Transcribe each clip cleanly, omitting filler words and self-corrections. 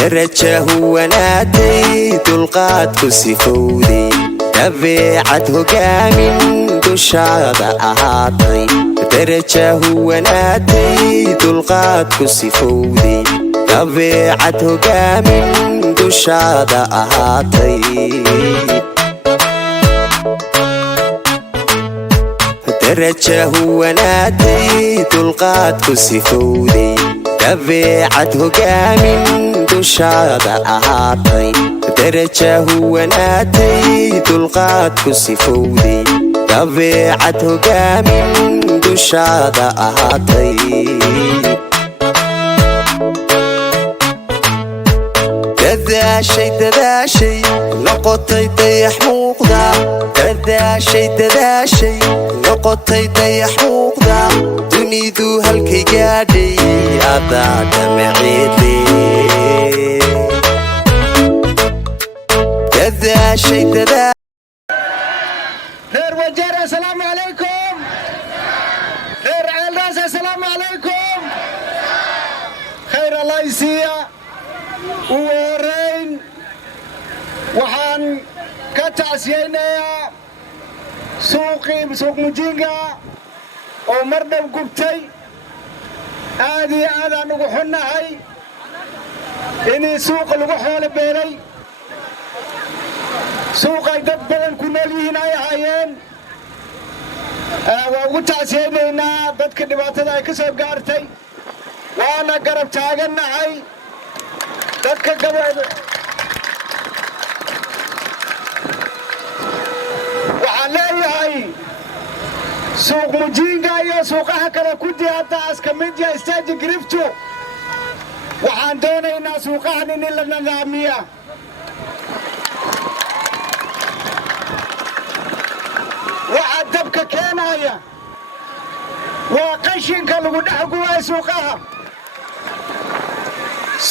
درجة وناتي دلقات كسفودي تبعته كامل دشاد أهاتي درجة وناتي دلقات كسفودي تبعته كامل دشاد أهاتي درجة وناتي دلقات كسفودي تبعته كامل دشاد أهاتي درجة وناتي دلقات كسفودي تبعته كامل دشاد أهاتي تدا شي نقطي طيح موقدا تدا شي نقطي طيح موقدا دنيدو هالكي قادي أدا دمعيدي تدا شي خير وجير السلام عليكم خير عيال السلام عليكم خير الله يسيا وورين waxaan ka tacsiyeynayaa suuq mujinga oo mar dhow gubtay aad iyo aad aan ugu xunnahay inay suuqa lagu xoolo beelay suuqay dad badan ku nool yihiin ay ahaayeen waa ugu tacsiyeynaynaa dadka dhibaatada ay ka soo gaartay waana garab taagannahay dadka gabadha waxaan leeyahay suuq mujinga iyo suuqaha kale ku diyaartaas ka mid yahay istaaji grifto waxaan doonaynaa suuqahan in la nidaamiya waxa dabka keenaya waa qashinka lagu dhex gubayo suuqaha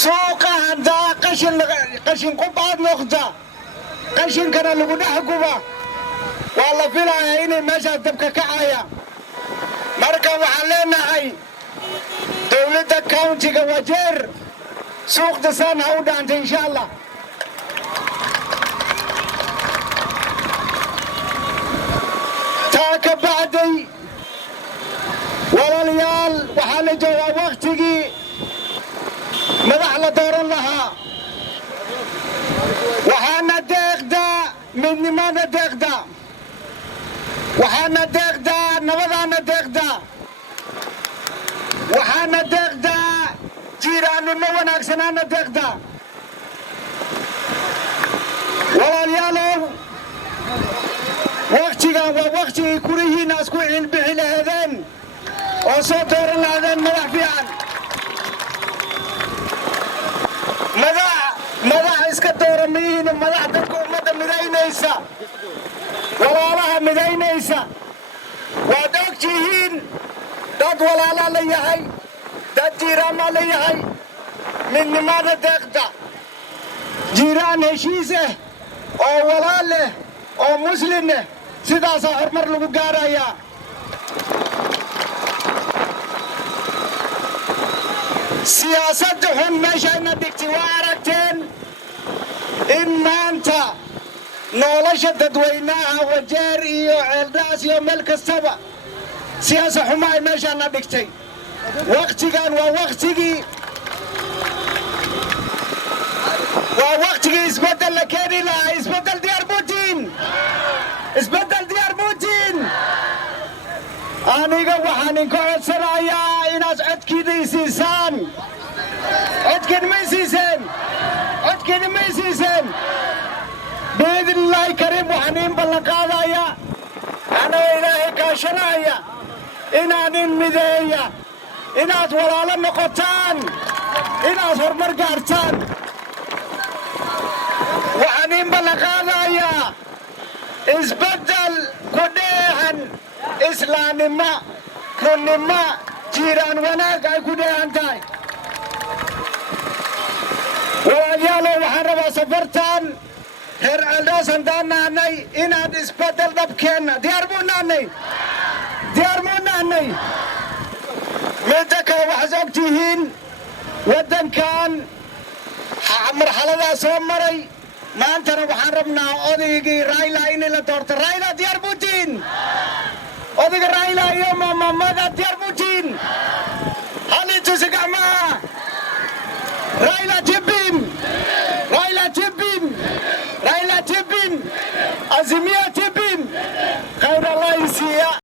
suuqaha daa qashin qubaad noqda qashinkana lagu dhex guba waa la filayaa inay meeshaas dabka kacaya marka waxaan leenahay dowladda countiga wajeer suuqda saan ha u dhaantay insha allah taa ka bacday walaalayaal waxaa la joogaa waktigii madax la dooran lahaa waxaana deeqdaa midnimada deeqdaa waxaana deeqdaa nabadaana deeqdaa waxaana deeqdaa jiiraannimo wanaagsanaana deeqdaa walaalyaalow waktigan waa waktigii kurihiina isku cilbixi lahaydeen oo soo dooran lahaydeen madax fiican madax iska doora miyihiin madax dadka ummadda midaynaysa walaalaha midaynaysa waad og tihiin dad walaalaa la yahay dad jiiraamaa la yahay midnimada deeqda jiiraan heshiis ah oo walaal leh oo muslim leh sidaasaa horumar lagu gaarayaa siyaasadda xun meeshayna dhigtay waa aragteen in maanta nolosha dadweynaha wajeer iyo ceeldhaas iyo meel kastaba siyaasa xumo ay meeshaana dhigtay waktigan waa waktigii isbeddel la keeni lahaa isbeddel diyaar buutiin aniga waxaan inka codsanayaa inaad codkiina isiisaan codkiina ma isiiseen biidnillaahi kariim waxaan iin ballanqaadaya anoo ilaahay kaashanaya inaan in mideeya inaad walaalo noqotaan inaad horumar gaartaan waxaan iin ballanqaadayaa isbeddel ku dheehan islaamnimo runnimo jiiraan wanaag ay ku dheehan tahay walaalyaalow waxaan rabaa safartaan reer ceeldhaas haddaan nahnay inaad isbeddel dhabkeenna diyaar muu nahnay midda kale waxaad og tihiin waddankan marxaladaa soo maray maantana waxaan rabnaa odaygii Raila in la doorto. Raila diyaar buutiin odayga Raila iyo mamada diyaar buutiin hali tusigama Raila Tibim Raila Tibim Raila Tibim Azimia